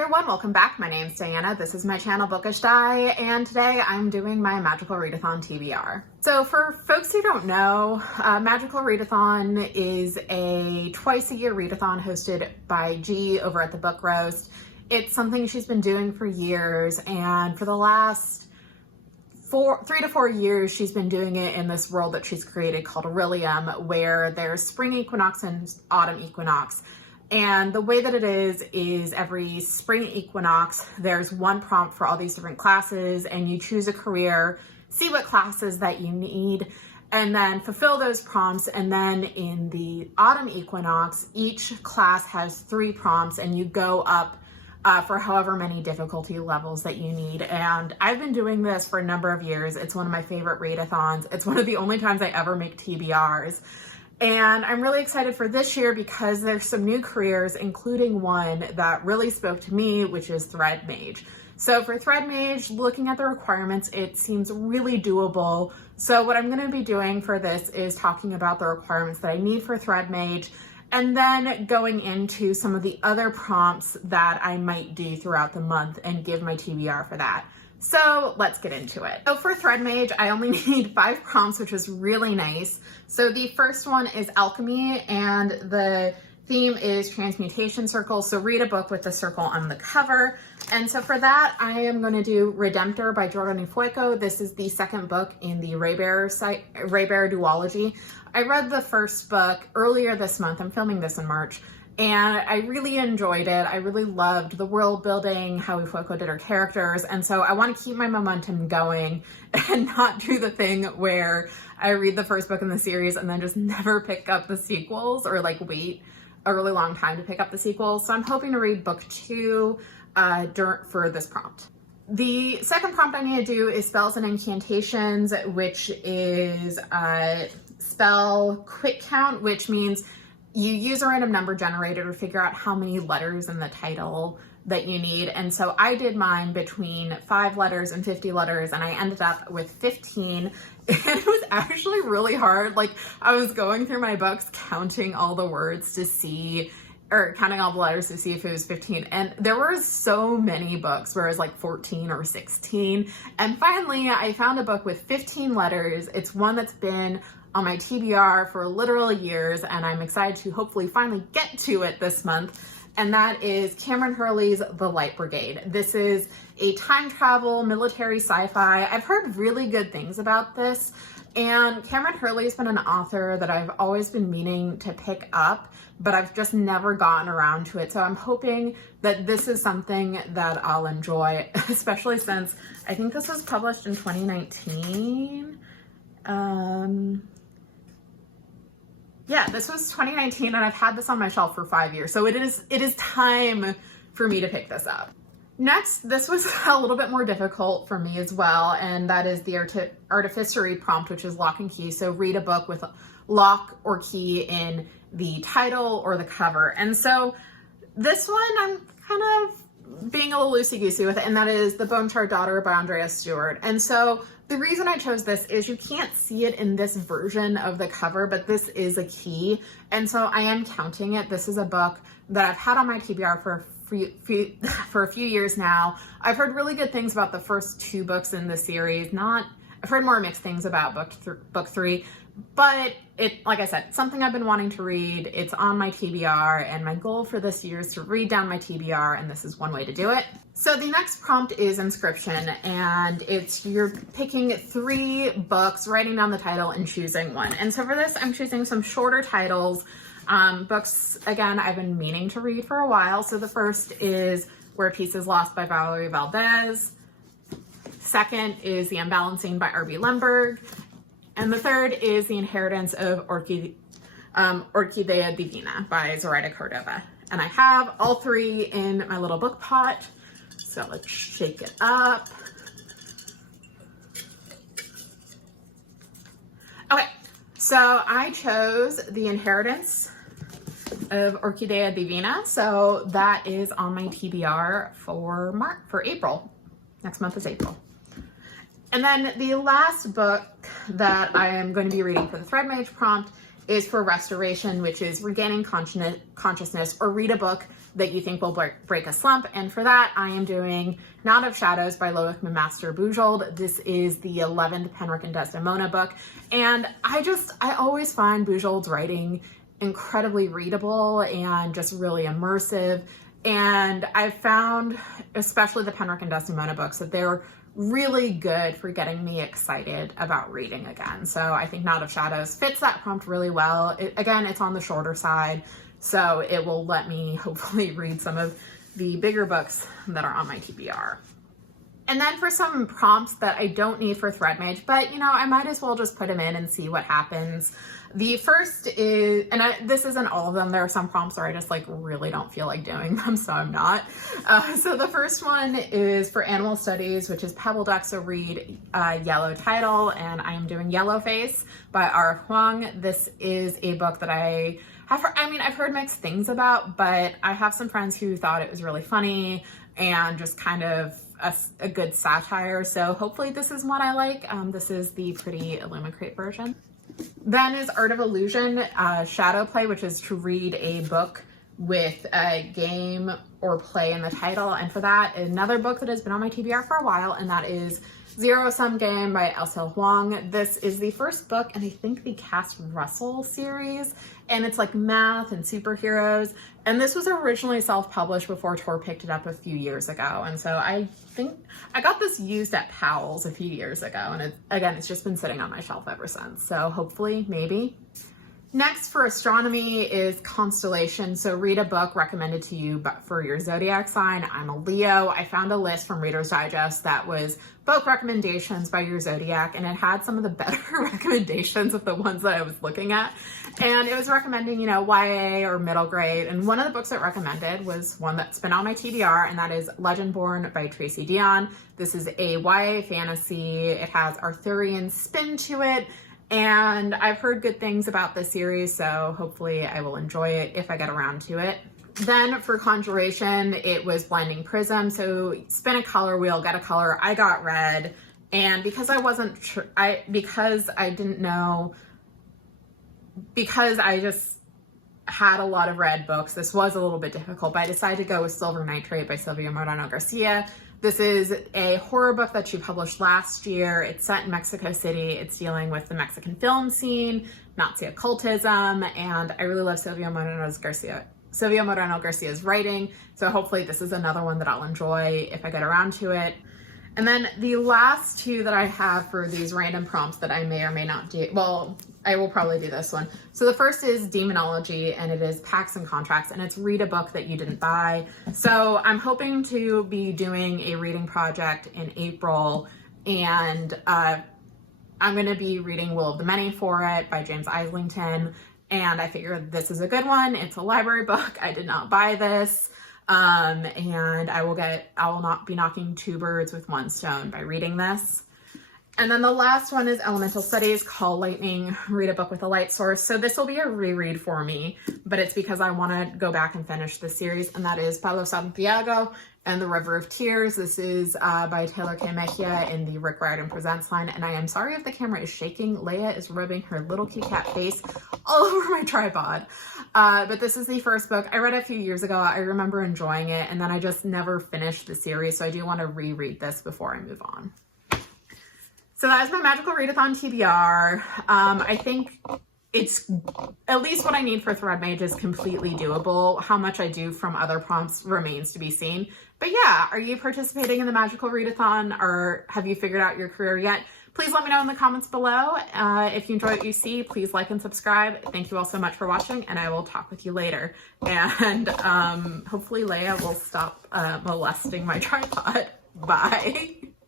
everyone, welcome back. My name's Diana. This is my channel Bookish Di, and today I'm doing my Magical Readathon TBR. So for folks who don't know, Magical Readathon is a twice-a-year readathon hosted by G over at the Book Roast. It's something she's been doing for years, and for the last 3 to 4 years, she's been doing it in this world that she's created called Aurelium, where there's spring equinox and autumn equinox. And the way that it is every spring equinox, there's one prompt for all these different classes, and you choose a career, see what classes that you need, and then fulfill those prompts. And then in the autumn equinox, each class has 3 prompts, and you go up for however many difficulty levels that you need. And I've been doing this for a number of years. It's one of my favorite readathons. It's one of the only times I ever make TBRs. And I'm really excited for this year because there's some new careers, including one that really spoke to me, which is Thread Mage. So for Thread Mage, looking at the requirements, it seems really doable. So what I'm going to be doing for this is talking about the requirements that I need for Thread Mage, and then going into some of the other prompts that I might do throughout the month and give my TBR for that. So let's get into it. So for Thread Mage, I only need 5 prompts, which is really nice. So the first one is alchemy, and the theme is transmutation circles. So read a book with the circle on the cover. And so for that, I am going to do Redemptor by Jordan Fuego. This is the second book in the Raybearer duology. I read the first book earlier this month. I'm filming this in March. And I really enjoyed it. I really loved the world building, how Fuego did her characters. And so I want to keep my momentum going and not do the thing where I read the first book in the series and then just never pick up the sequels, or like wait a really long time to pick up the sequels. So I'm hoping to read book 2 for this prompt. The second prompt I need to do is spells and incantations, which is spell quick count, which means you use a random number generator to figure out how many letters in the title that you need. And so I did mine between 5 letters and 50 letters, and I ended up with 15. And it was actually really hard. Like, I was going through my books, counting all the words to see, or counting all the letters to see if it was 15. And there were so many books where it was like 14 or 16. And finally, I found a book with 15 letters. It's one that's been on my TBR for literal years, and I'm excited to hopefully finally get to it this month. And that is Cameron Hurley's The Light Brigade. This is a time travel military sci-fi. I've heard really good things about this, and Cameron Hurley's been an author that I've always been meaning to pick up, but I've just never gotten around to it. So I'm hoping that this is something that I'll enjoy, especially since I think this was published in 2019. Yeah, this was 2019, and I've had this on my shelf for 5 years. So it is time for me to pick this up. Next, this was a little bit more difficult for me as well, and that is the artificery prompt, which is lock and key. So read a book with lock or key in the title or the cover. And so this one, I'm kind of being a little loosey-goosey with it, and that is The Bone Shard Daughter by Andrea Stewart. And so the reason I chose this is you can't see it in this version of the cover, but this is a key. And so I am counting it. This is a book that I've had on my TBR for a few years now. I've heard really good things about the first 2 books in the series. I've heard more mixed things about book 3, but like I said, something I've been wanting to read. It's on my TBR, and my goal for this year is to read down my TBR, and this is one way to do it. So the next prompt is inscription, and you're picking 3 books, writing down the title, and choosing one. And so for this, I'm choosing some shorter titles. Books, again, I've been meaning to read for a while. So the first is Where Peace is Lost by Valerie Valdez. Second is The Unbalancing by R.B. Lemberg. And the third is The Inheritance of Orquídea Divina by Zoraida Cordova. And I have all 3 in my little book pot. So let's shake it up. Okay, so I chose The Inheritance of Orquídea Divina. So that is on my TBR for April. Next month is April. And then the last book that I am going to be reading for the Thread Mage prompt is for Restoration, which is regaining consciousness, or read a book that you think will break a slump. And for that, I am doing Knot of Shadows by Loic Master Bujold. This is the 11th Penric and Desdemona book. And I always find Bujold's writing incredibly readable and just really immersive. And I've found, especially the Penric and Desdemona books, that they're really good for getting me excited about reading again. So I think Knot of Shadows fits that prompt really well. Again, it's on the shorter side, so it will let me hopefully read some of the bigger books that are on my TBR. And then for some prompts that I don't need for Thread Mage, but you know, I might as well just put them in and see what happens. The first is, and this isn't all of them, there are some prompts where I just like really don't feel like doing them, so I'm not. So the first one is for Animal Studies, which is Pebble Duck, so read Yellow Title, and I am doing Yellow Face by R.F. Huang. This is a book that I've heard mixed things about, but I have some friends who thought it was really funny and just kind of a good satire, so hopefully this is one I like. This is the pretty Illumicrate version. Then is Art of Illusion, Shadow Play, which is to read a book with a game or play in the title. And for that, another book that has been on my TBR for a while, and that is Zero Sum Game by Elsa Huang. This is the first book in I think the Cass Russell series, and it's like math and superheroes. And this was originally self-published before Tor picked it up a few years ago. And so I think I got this used at Powell's a few years ago, and it's just been sitting on my shelf ever since. So hopefully, maybe. Next for astronomy is Constellation. So read a book recommended to you for your zodiac sign. I'm a Leo. I found a list from Reader's Digest that was book recommendations by your zodiac, and it had some of the better recommendations of the ones that I was looking at. And it was recommending, you know, YA or middle grade. And one of the books it recommended was one that's been on my TBR, and that is Legendborn by Tracy Deonn. This is a YA fantasy. It has Arthurian spin to it. And I've heard good things about this series, so hopefully I will enjoy it if I get around to it. Then for Conjuration, it was Blinding Prism. So spin a color wheel, get a color. I got red, and because I wasn't sure, because I didn't know, because I just had a lot of red books, this was a little bit difficult, but I decided to go with Silver Nitrate by Silvia Moreno Garcia. This is a horror book that she published last year. It's set in Mexico City. It's dealing with the Mexican film scene, Nazi occultism, and I really love Silvia Moreno Garcia's writing. So hopefully this is another one that I'll enjoy if I get around to it. And then the last two that I have for these random prompts that I may or may not do, well, I will probably do this one. So the first is Demonology, and it is Pacts and Contracts, and it's read a book that you didn't buy. So I'm hoping to be doing a reading project in April, and I'm going to be reading Will of the Many for it by James Islington, and I figured this is a good one. It's a library book. I did not buy this. And I will not be knocking two birds with one stone by reading this. And then the last one is Elemental Studies, Call Lightning, read a book with a light source. So this will be a reread for me, but it's because I want to go back and finish the series, and that is Palo Santiago and the River of Tears. This is by Taylor K. Mejia in the Rick Riordan Presents line. And I am sorry if the camera is shaking. Leia is rubbing her little kitty cat face all over my tripod. But this is the first book. I read it a few years ago. I remember enjoying it, and then I just never finished the series. So I do want to reread this before I move on. So that is my Magical Readathon TBR. I think it's at least what I need for Thread Mage is completely doable. How much I do from other prompts remains to be seen. But yeah, are you participating in the Magical Readathon, or have you figured out your career yet? Please let me know in the comments below. If you enjoy what you see, please like and subscribe. Thank you all so much for watching, and I will talk with you later. And hopefully Leia will stop molesting my tripod. Bye.